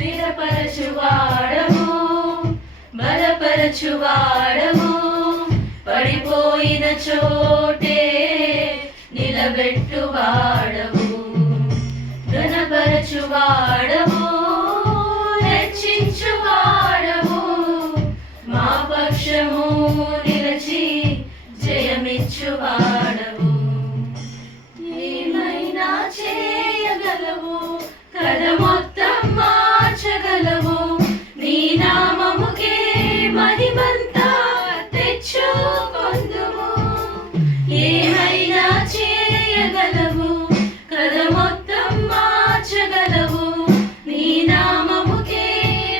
స్థిరపరచువాడవు, బలపరచువాడవు, పడిపోయిన చోటే నిలబెట్టువాడవు, ఘనపరచువాడవు, హెచ్చించువాడవు, మా పక్షము నిలచి జయమిచ్చువాడవు. ఏమైనా చేయగలవు, కథ మొత్తం మార్చగలవు, నీ నామముకే మహిమంతా తెచ్చుకొందుము. ఏమైనా చేయగలవు, కథ మొత్తం మార్చగలవు, నీ నామముకే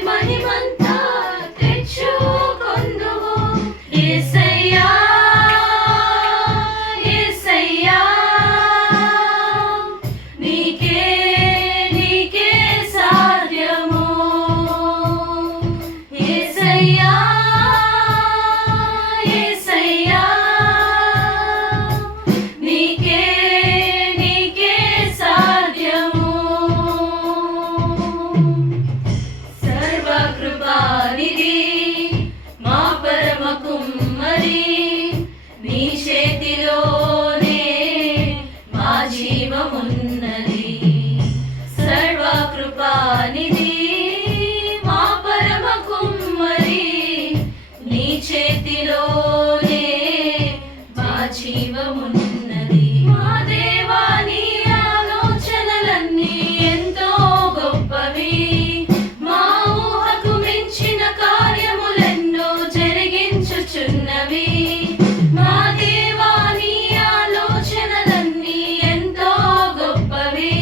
మహిమంతా తెచ్చుకొందుము. యేసయ్యా యేసయ్యా నీకే నీకే సాధ్యము. యేసయ్యా యేసయ్యా నీకే నీకే సాధ్యము. సర్వకృపానిధి మా పరమ కుమ్మరి, నీ చేతిలోనే మా జీవమున్నది. సర్వకృపానిధి మా పరమ కుమ్మరి, నీ చేతిలోనే మా జీవమున్నది. మా దేవా నీ ఆలోచనలన్నీ ఎంతో గొప్పవి, మా ఊహకు మించిన కార్యములెన్నో జరిగించుచున్నవి. మా దేవా నీ ఆలోచనలన్నీ ఎంతో గొప్పవి,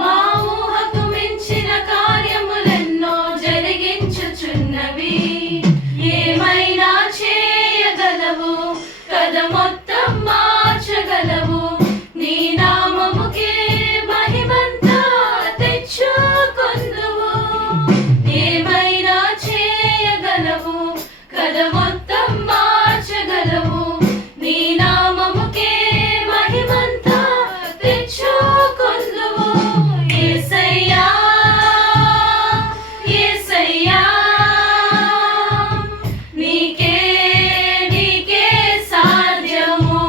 మా ఊహకు మించిన కార్యములెన్నో జరిగించుచున్నవి. ఏమైనా చేయగలవు, కథ మొత్తం మార్చగలవు, నీ నామముకే మహిమంతా తెచ్చుకొందువు. ఏమైనా చేయగలవు, కథ మొత్తం మార్చగలవు, నీ నామముకే మహిమంతా తెచ్చుకొందువు. యేసయ్యా యేసయ్యా నీకే నీకే సాధ్యము.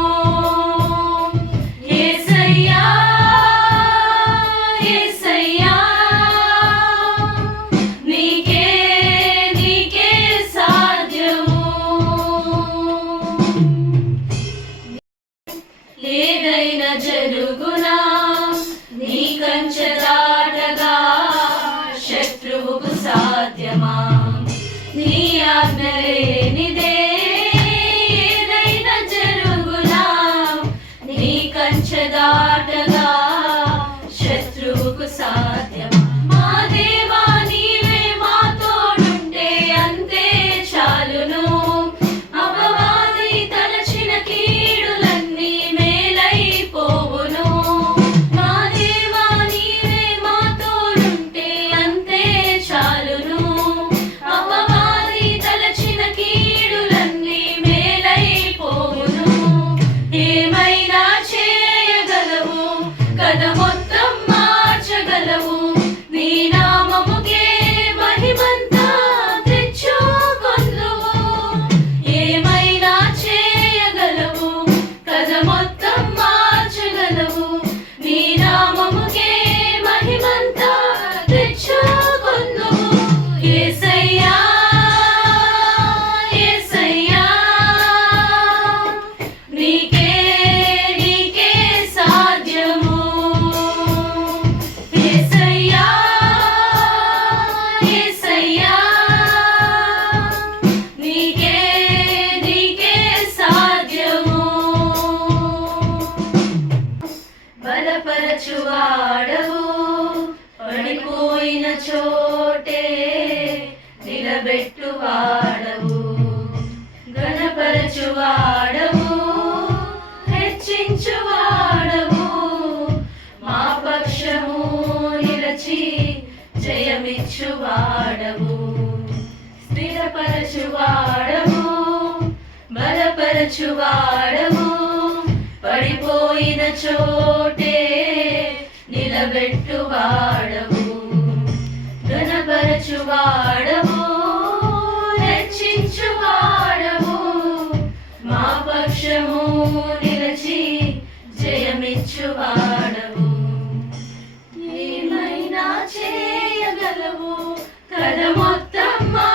యేసయ్యా యేసయ్యా నీకే నీకే సాధ్యము. ఏదైనా జరుగునా నీ కంచె దాటగా శత్రువుకు సాధ్యమా? నీ ఆజ్ఞ లేనిదే ఏదైనా జరుగునా నీ కంచె దాటగా శత్రువుకు సాధ్యమా? మా దేవా నీవే మా తోడుంటే అంతే చాలును. అపవాది తలచిన కీడులన్నీ మేలైపోవును. మా దేవా నీవే మా తోడుంటే అంతే చాలును. అపవాది తలచిన కీడులన్నీ మేలైపోవును. ఏమైనా చేయగలవు, కథ మొత్తం మార్చగలవు, నీ నామముకే మహిమంతా తెచ్చుకొందువు. ఏమైనా చేయగలవు, కథ మొత్తం మార్చగలవు, నీ నామముకే మహిమంతా తెచ్చుకొందువు. యేసయ్యా యేసయ్యా నీకే నీకే సాధ్యము. యేసయ్యా యేసయ్యా నీకే నీకే సాధ్యము. బలపరచువాడవు, పడిపోయిన చోటే నిలబెట్టువాడవు, ఘనపరచువాడవు, హెచ్చించువాడవు, మా పక్షము నిలచి జయమిచ్చువాడవు. స్థిరపరచువాడవు, బలపరచువాడవు, పడిపోయిన చోటే నిలబెట్టువాడవు, ఘన కథ మొత్తం